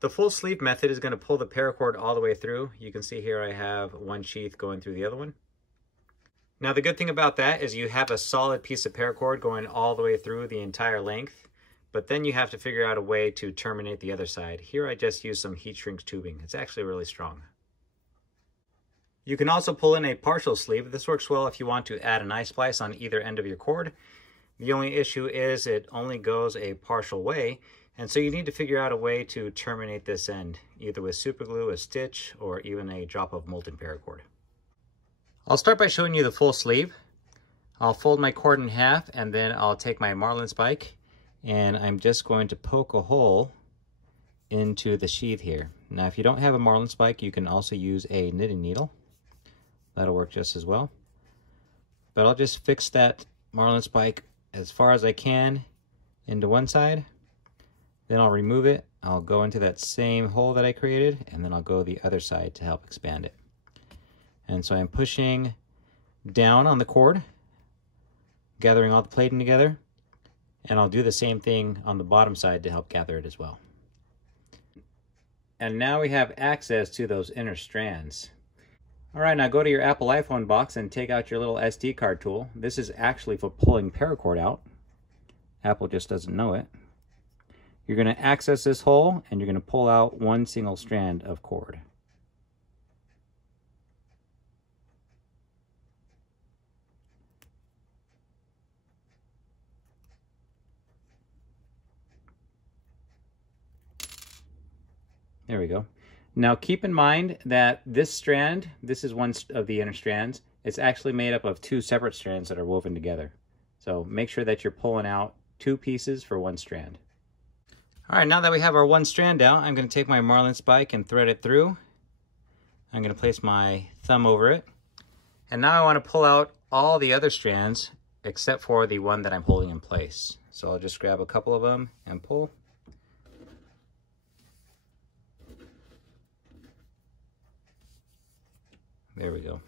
The full sleeve method is going to pull the paracord all the way through. You can see here I have one sheath going through the other one. Now the good thing about that is you have a solid piece of paracord going all the way through the entire length, but then you have to figure out a way to terminate the other side. Here I just use some heat shrink tubing. It's actually really strong. You can also pull in a partial sleeve. This works well if you want to add an eye splice on either end of your cord. The only issue is it only goes a partial way, and so you need to figure out a way to terminate this end, either with super glue, a stitch, or even a drop of molten paracord. I'll start by showing you the full sleeve. I'll fold my cord in half, and then I'll take my marlin spike, and I'm just going to poke a hole into the sheath here. Now, if you don't have a marlin spike, you can also use a knitting needle. That'll work just as well. But I'll just fix that marlin spike as far as I can into one side. Then I'll remove it. I'll go into that same hole that I created, and then I'll go the other side to help expand it. And so I'm pushing down on the cord, gathering all the plating together, and I'll do the same thing on the bottom side to help gather it as well. And now we have access to those inner strands. All right, now go to your Apple iPhone box and take out your little SD card tool. This is actually for pulling paracord out. Apple just doesn't know it. You're going to access this hole, and you're going to pull out one single strand of cord. There we go. Now keep in mind that this strand, this is one of the inner strands, it's actually made up of two separate strands that are woven together. So make sure that you're pulling out two pieces for one strand. All right, now that we have our one strand out, I'm going to take my marlin spike and thread it through. I'm going to place my thumb over it. And now I want to pull out all the other strands except for the one that I'm holding in place. So I'll just grab a couple of them and pull. There we go.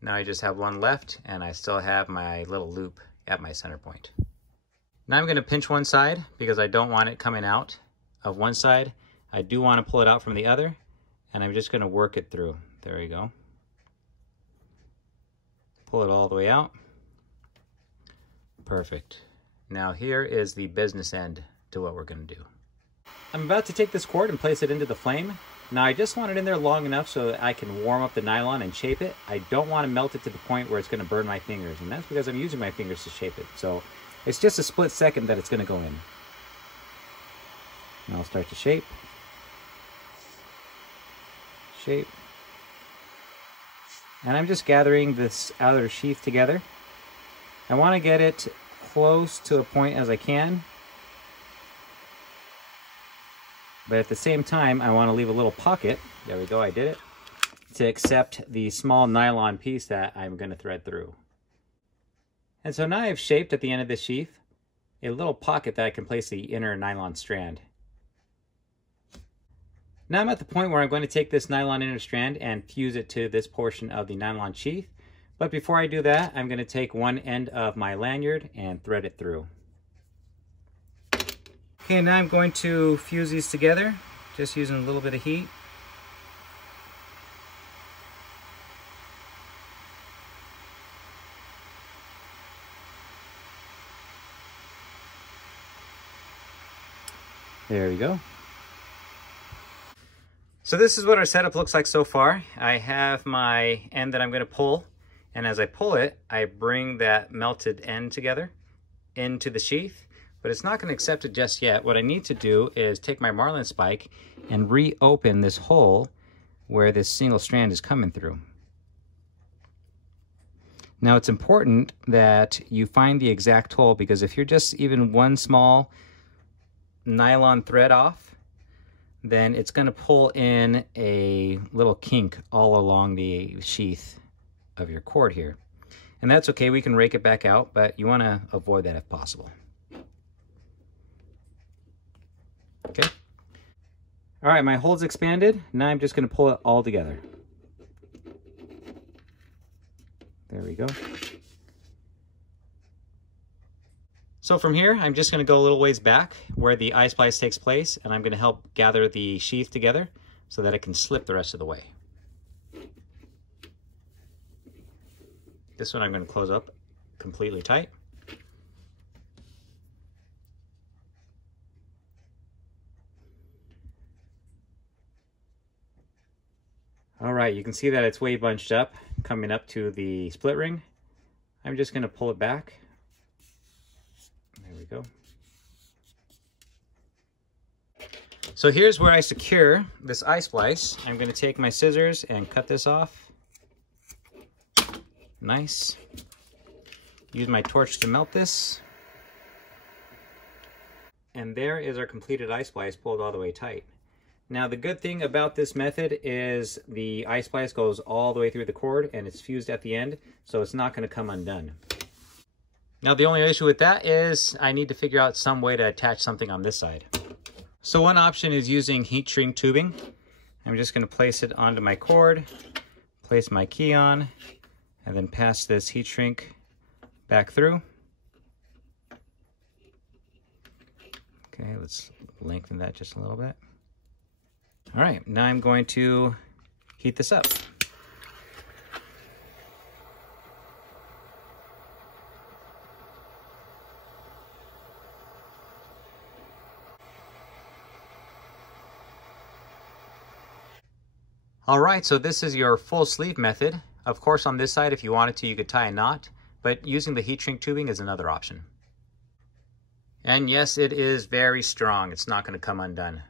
Now I just have one left, and I still have my little loop at my center point. Now I'm going to pinch one side because I don't want it coming out of one side. I do want to pull it out from the other, and I'm just going to work it through. There we go. Pull it all the way out. Perfect. Now here is the business end to what we're going to do. I'm about to take this cord and place it into the flame. Now I just want it in there long enough so that I can warm up the nylon and shape it. I don't want to melt it to the point where it's going to burn my fingers, and that's because I'm using my fingers to shape it. So it's just a split second that it's going to go in. And I'll start to shape. Shape. And I'm just gathering this outer sheath together. I want to get it close to a point as I can. But at the same time, I want to leave a little pocket. There we go, I did it. To accept the small nylon piece that I'm going to thread through. And so now I've shaped at the end of the sheath a little pocket that I can place the inner nylon strand. Now I'm at the point where I'm going to take this nylon inner strand and fuse it to this portion of the nylon sheath. But before I do that, I'm going to take one end of my lanyard and thread it through. Okay, now I'm going to fuse these together, just using a little bit of heat. There we go. So this is what our setup looks like so far. I have my end that I'm going to pull, and as I pull it, I bring that melted end together into the sheath. But it's not going to accept it just yet. What I need to do is take my marlin spike and reopen this hole where this single strand is coming through. Now it's important that you find the exact hole, because if you're just even one small nylon thread off, then it's going to pull in a little kink all along the sheath of your cord here. And that's okay, we can rake it back out, but you want to avoid that if possible. Okay. All right, my hole's expanded. Now I'm just going to pull it all together. There we go. So from here, I'm just going to go a little ways back where the eye splice takes place, and I'm going to help gather the sheath together so that it can slip the rest of the way. This one I'm going to close up completely tight. All right, you can see that it's way bunched up, coming up to the split ring. I'm just going to pull it back. There we go. So here's where I secure this eye splice. I'm going to take my scissors and cut this off. Nice. Use my torch to melt this. And there is our completed eye splice pulled all the way tight. Now the good thing about this method is the eye splice goes all the way through the cord and it's fused at the end, so it's not going to come undone. Now the only issue with that is I need to figure out some way to attach something on this side. So one option is using heat shrink tubing. I'm just going to place it onto my cord, place my key on, and then pass this heat shrink back through. Okay, let's lengthen that just a little bit. All right, now I'm going to heat this up. All right, so this is your full sleeve method. Of course, on this side, if you wanted to, you could tie a knot, but using the heat shrink tubing is another option. And yes, it is very strong. It's not going to come undone.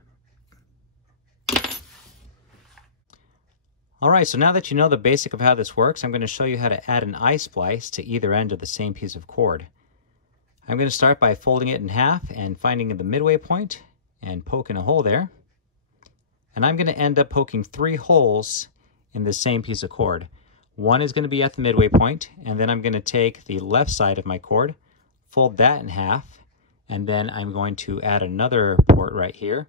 All right, so now that you know the basic of how this works, I'm going to show you how to add an eye splice to either end of the same piece of cord. I'm going to start by folding it in half and finding the midway point and poking a hole there. And I'm going to end up poking 3 holes in the same piece of cord. One is going to be at the midway point, and then I'm going to take the left side of my cord, fold that in half, and then I'm going to add another port right here.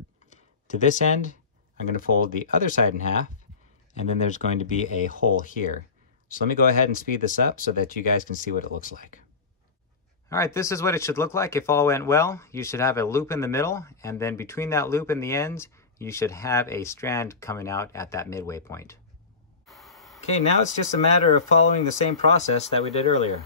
To this end, I'm going to fold the other side in half, and then there's going to be a hole here. So let me go ahead and speed this up so that you guys can see what it looks like. All right, this is what it should look like if all went well. You should have a loop in the middle, and then between that loop and the ends, you should have a strand coming out at that midway point. Okay, now it's just a matter of following the same process that we did earlier.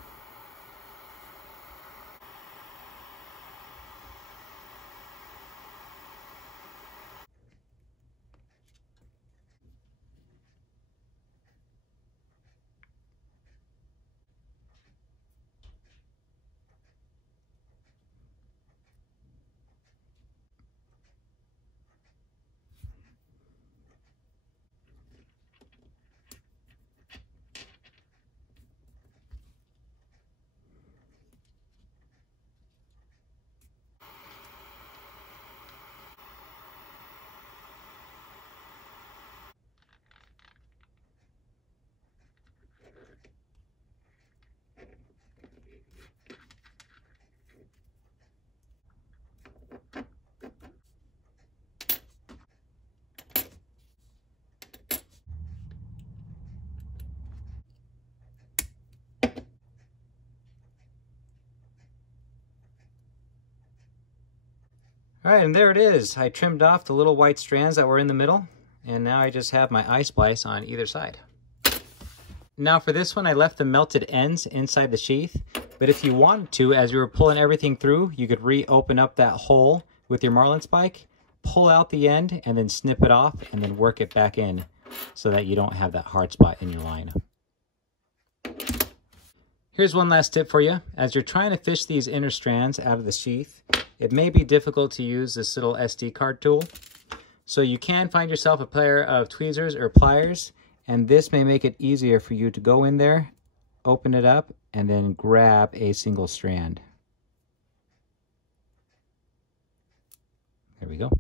All right, and there it is. I trimmed off the little white strands that were in the middle, and now I just have my eye splice on either side. Now for this one, I left the melted ends inside the sheath, but if you wanted to, as you were pulling everything through, you could reopen up that hole with your marlin spike, pull out the end, and then snip it off, and then work it back in so that you don't have that hard spot in your line. Here's one last tip for you. As you're trying to fish these inner strands out of the sheath, it may be difficult to use this little SD card tool. So you can find yourself a pair of tweezers or pliers, and this may make it easier for you to go in there, open it up, and then grab a single strand. There we go.